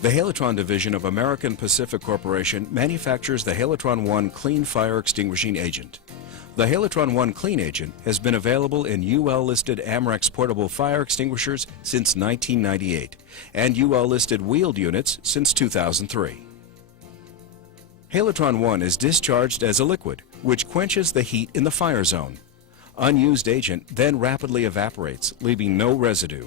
The Halotron division of American Pacific Corporation manufactures the Halotron 1 Clean Fire Extinguishing Agent. The Halotron 1 Clean Agent has been available in UL-listed Amerex portable fire extinguishers since 1998 and UL-listed wheeled units since 2003. Halotron 1 is discharged as a liquid, which quenches the heat in the fire zone. Unused agent then rapidly evaporates, leaving no residue.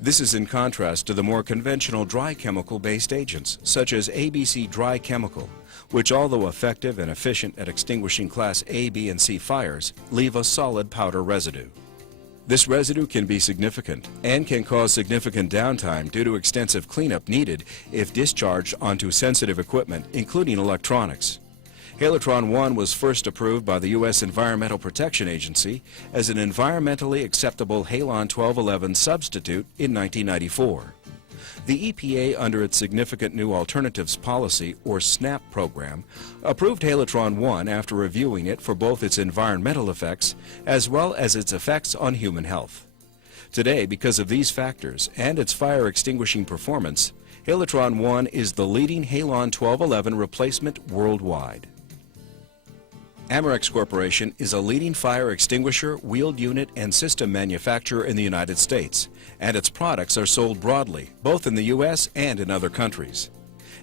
This is in contrast to the more conventional dry chemical-based agents, such as ABC Dry Chemical, which, although effective and efficient at extinguishing Class A, B, and C fires, leave a solid powder residue. This residue can be significant and can cause significant downtime due to extensive cleanup needed if discharged onto sensitive equipment, including electronics. Halotron 1 was first approved by the U.S. Environmental Protection Agency as an environmentally acceptable Halon 1211 substitute in 1994. The EPA, under its Significant New Alternatives Policy, or SNAP program, approved Halotron 1 after reviewing it for both its environmental effects as well as its effects on human health. Today, because of these factors and its fire extinguishing performance, Halotron 1 is the leading Halon 1211 replacement worldwide. Amerex Corporation is a leading fire extinguisher, wheeled unit, and system manufacturer in the United States, and its products are sold broadly, both in the U.S. and in other countries.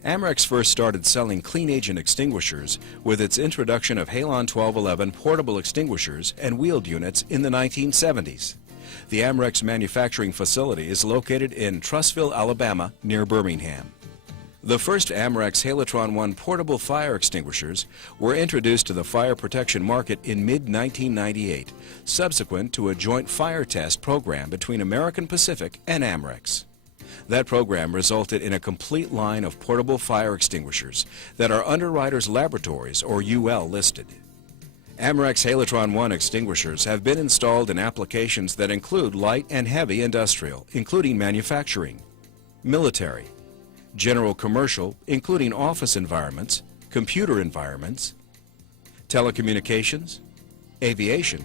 Amerex first started selling clean agent extinguishers with its introduction of Halon 1211 portable extinguishers and wheeled units in the 1970s. The Amerex manufacturing facility is located in Trussville, Alabama, near Birmingham. The first Amerex Halotron 1 portable fire extinguishers were introduced to the fire protection market in mid-1998, subsequent to a joint fire test program between American Pacific and Amerex. That program resulted in a complete line of portable fire extinguishers that are Underwriters Laboratories, or UL, listed. Amerex Halotron 1 extinguishers have been installed in applications that include light and heavy industrial, including manufacturing, military, general commercial, including office environments, computer environments, telecommunications, aviation,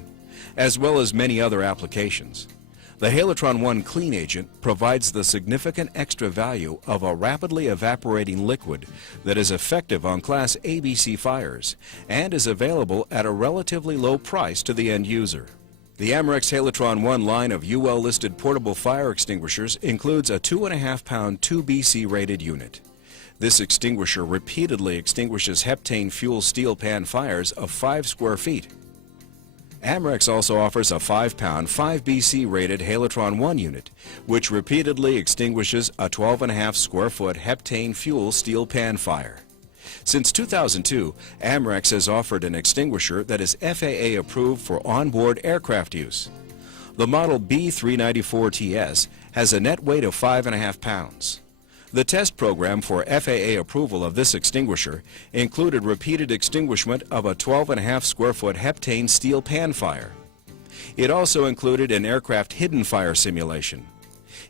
as well as many other applications. The Halotron 1 Clean Agent provides the significant extra value of a rapidly evaporating liquid that is effective on Class ABC fires and is available at a relatively low price to the end user. The Amerex Halotron 1 line of UL-listed portable fire extinguishers includes a 2.5-pound 2BC rated unit. This extinguisher repeatedly extinguishes heptane fuel steel pan fires of 5 square feet. Amerex also offers a 5-pound 5BC rated Halotron 1 unit, which repeatedly extinguishes a 12.5 square foot heptane fuel steel pan fire. Since 2002, Amerex has offered an extinguisher that is FAA approved for onboard aircraft use. The model B394TS has a net weight of 5.5 pounds. The test program for FAA approval of this extinguisher included repeated extinguishment of a 12.5 square foot heptane steel pan fire. It also included an aircraft hidden fire simulation.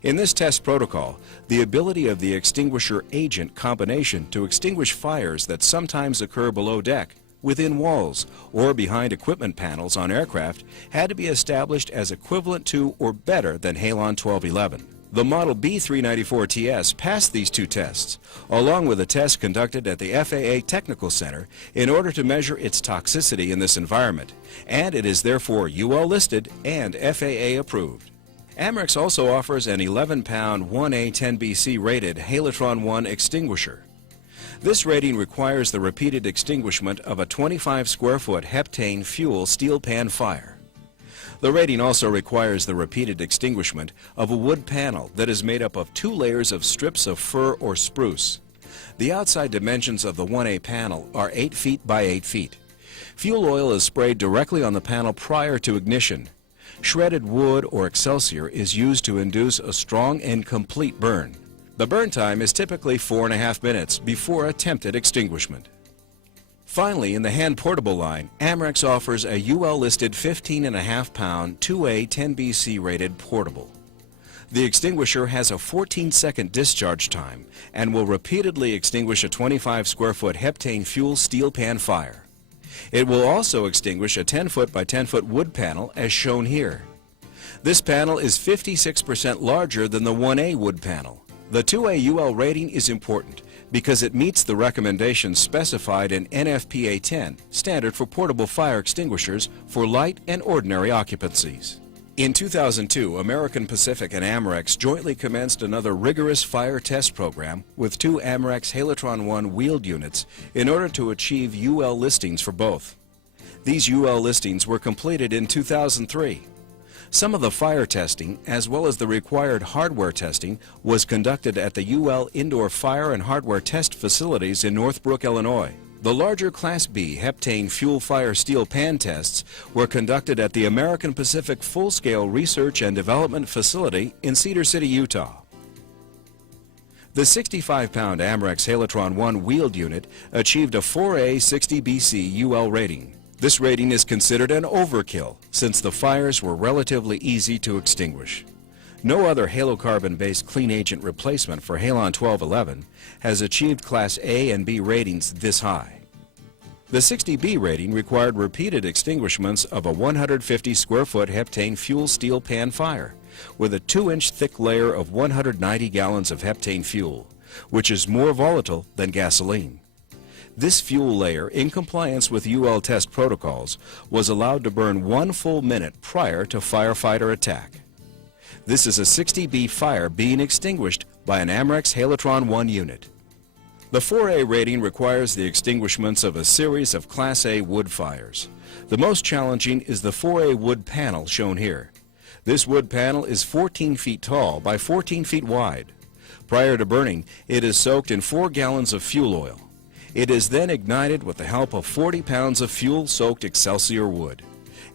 In this test protocol, the ability of the extinguisher agent combination to extinguish fires that sometimes occur below deck, within walls, or behind equipment panels on aircraft had to be established as equivalent to or better than Halon 1211. The model B394TS passed these two tests, along with a test conducted at the FAA Technical Center in order to measure its toxicity in this environment, and it is therefore UL listed and FAA approved. Amerex also offers an 11-pound 1A 10BC rated Halotron 1 extinguisher. This rating requires the repeated extinguishment of a 25 square foot heptane fuel steel pan fire. The rating also requires the repeated extinguishment of a wood panel that is made up of 2 layers of strips of fir or spruce. The outside dimensions of the 1A panel are 8 feet by 8 feet. Fuel oil is sprayed directly on the panel prior to ignition. Shredded wood or excelsior is used to induce a strong and complete burn. The burn time is typically 4.5 minutes before attempted extinguishment. Finally, in the hand-portable line, Amerex offers a UL-listed 15.5-pound 2A 10BC rated portable. The extinguisher has a 14-second discharge time and will repeatedly extinguish a 25 square foot heptane fuel steel pan fire. It will also extinguish a 10-foot by 10-foot wood panel as shown here. This panel is 56% larger than the 1A wood panel. The 2A UL rating is important because it meets the recommendations specified in NFPA 10, standard for portable fire extinguishers for light and ordinary occupancies. In 2002, American Pacific and Amerex jointly commenced another rigorous fire test program with 2 Amerex Halotron 1 wheeled units in order to achieve UL listings for both. These UL listings were completed in 2003. Some of the fire testing, as well as the required hardware testing, was conducted at the UL Indoor Fire and Hardware Test Facilities in Northbrook, Illinois. The larger Class B heptane fuel fire steel pan tests were conducted at the American Pacific Full-Scale Research and Development Facility in Cedar City, Utah. The 65-pound Amerex Halotron 1 wheeled unit achieved a 4A 60BC UL rating. This rating is considered an overkill since the fires were relatively easy to extinguish. No other halocarbon-based clean agent replacement for Halon 1211 has achieved Class A and B ratings this high. The 60B rating required repeated extinguishments of a 150 square foot heptane fuel steel pan fire with a 2-inch thick layer of 190 gallons of heptane fuel, which is more volatile than gasoline. This fuel layer, in compliance with UL test protocols, was allowed to burn 1 full minute prior to firefighter attack. This is a 60B fire being extinguished by an Amerex Halotron 1 unit. The 4A rating requires the extinguishments of a series of Class A wood fires. The most challenging is the 4A wood panel shown here. This wood panel is 14 feet tall by 14 feet wide. Prior to burning, it is soaked in 4 gallons of fuel oil. It is then ignited with the help of 40 pounds of fuel-soaked Excelsior wood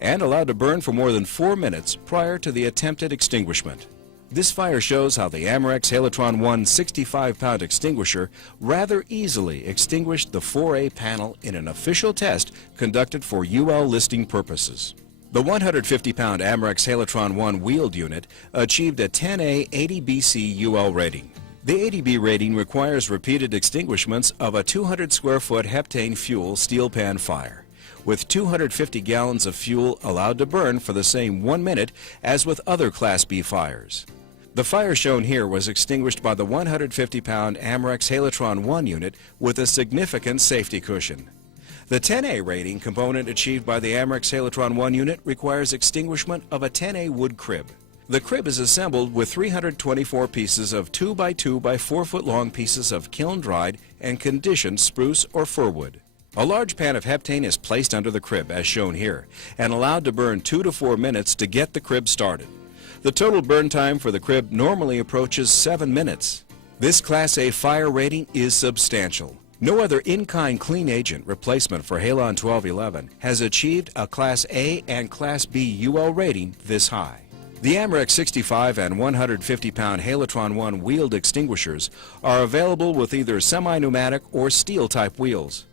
and allowed to burn for more than 4 minutes prior to the attempted extinguishment. This fire shows how the Amerex Halotron 1 65-pound extinguisher rather easily extinguished the 4A panel in an official test conducted for UL listing purposes. The 150-pound Amerex Halotron 1 wheeled unit achieved a 10A 80BC UL rating. The 80B rating requires repeated extinguishments of a 200 square foot heptane fuel steel pan fire, with 250 gallons of fuel allowed to burn for the same 1 minute as with other Class B fires. The fire shown here was extinguished by the 150-pound Amerex Halotron 1 unit with a significant safety cushion. The 10A rating component achieved by the Amerex Halotron 1 unit requires extinguishment of a 10A wood crib. The crib is assembled with 324 pieces of 2 by 2 by 4 foot long pieces of kiln-dried and conditioned spruce or fir wood. A large pan of heptane is placed under the crib, as shown here, and allowed to burn 2 to 4 minutes to get the crib started. The total burn time for the crib normally approaches 7 minutes. This Class A fire rating is substantial. No other in-kind clean agent replacement for Halon 1211 has achieved a Class A and Class B UL rating this high. The Amerex 65 and 150-pound Halotron 1 wheeled extinguishers are available with either semi-pneumatic or steel-type wheels.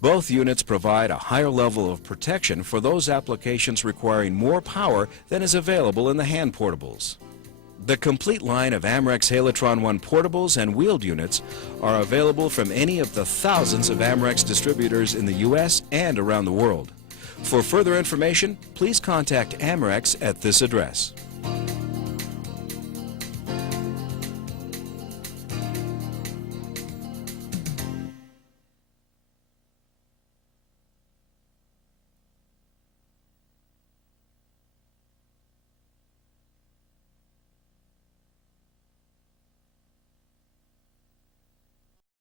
Both units provide a higher level of protection for those applications requiring more power than is available in the hand portables. The complete line of Amerex Halotron 1 portables and wheeled units are available from any of the thousands of Amerex distributors in the U.S. and around the world. For further information, please contact Amerex at this address.